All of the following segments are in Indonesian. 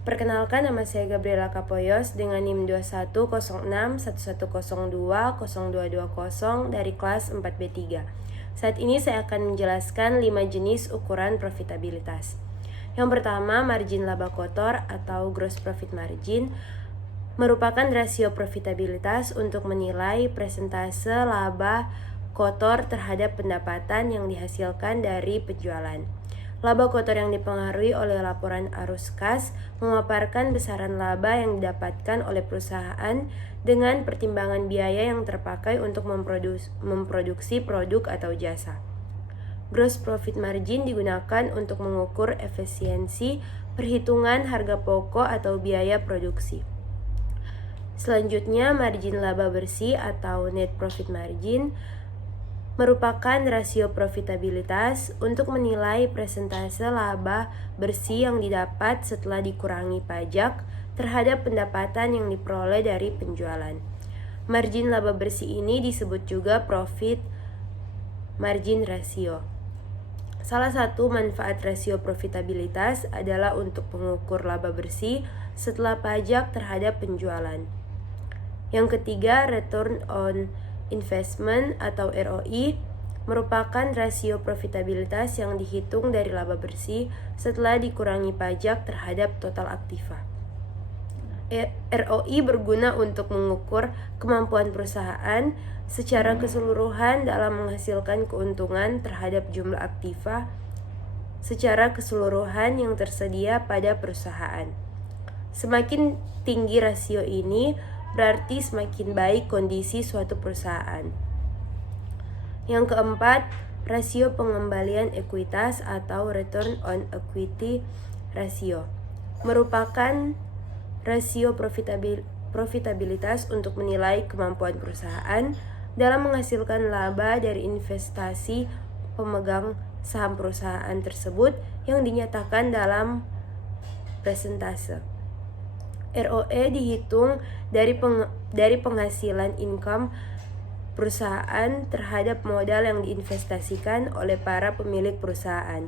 Perkenalkan, nama saya Gabriela Kapoyos dengan NIM 210611020220 dari kelas 4B3. Saat ini saya akan menjelaskan 5 jenis ukuran profitabilitas. Yang pertama, margin laba kotor atau gross profit margin merupakan rasio profitabilitas untuk menilai persentase laba kotor terhadap pendapatan yang dihasilkan dari penjualan. Laba kotor yang dipengaruhi oleh laporan arus kas memaparkan besaran laba yang didapatkan oleh perusahaan dengan pertimbangan biaya yang terpakai untuk memproduksi produk atau jasa. Gross profit margin digunakan untuk mengukur efisiensi perhitungan harga pokok atau biaya produksi. Selanjutnya, margin laba bersih atau net profit margin merupakan rasio profitabilitas untuk menilai persentase laba bersih yang didapat setelah dikurangi pajak terhadap pendapatan yang diperoleh dari penjualan. Margin laba bersih ini disebut juga profit margin ratio. Salah satu manfaat rasio profitabilitas adalah untuk mengukur laba bersih setelah pajak terhadap penjualan. Yang ketiga, return on investment atau ROI merupakan rasio profitabilitas yang dihitung dari laba bersih setelah dikurangi pajak terhadap total aktiva. ROI berguna untuk mengukur kemampuan perusahaan secara keseluruhan dalam menghasilkan keuntungan terhadap jumlah aktiva secara keseluruhan yang tersedia pada perusahaan. Semakin tinggi rasio ini, berarti semakin baik kondisi suatu perusahaan. Yang keempat, rasio pengembalian ekuitas atau return on equity ratio merupakan rasio profitabilitas untuk menilai kemampuan perusahaan dalam menghasilkan laba dari investasi pemegang saham perusahaan tersebut yang dinyatakan dalam persentase. ROE dihitung dari penghasilan income perusahaan terhadap modal yang diinvestasikan oleh para pemilik perusahaan.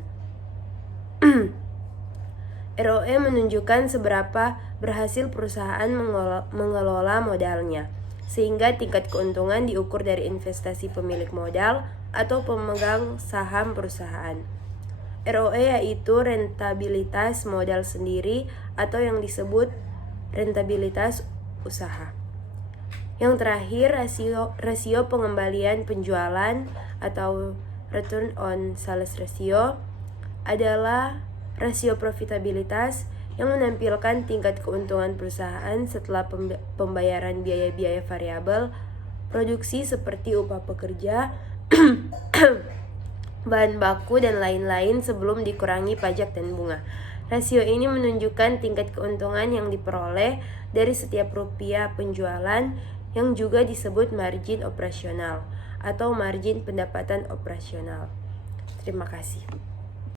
ROE menunjukkan seberapa berhasil perusahaan mengelola modalnya, sehingga tingkat keuntungan diukur dari investasi pemilik modal atau pemegang saham perusahaan. ROE yaitu rentabilitas modal sendiri atau yang disebut rentabilitas usaha. Yang terakhir, rasio pengembalian penjualan atau return on sales ratio adalah rasio profitabilitas yang menampilkan tingkat keuntungan perusahaan setelah pembayaran biaya-biaya variabel produksi seperti upah pekerja, bahan baku, dan lain-lain sebelum dikurangi pajak dan bunga. Rasio ini menunjukkan tingkat keuntungan yang diperoleh dari setiap rupiah penjualan yang juga disebut margin operasional atau margin pendapatan operasional. Terima kasih.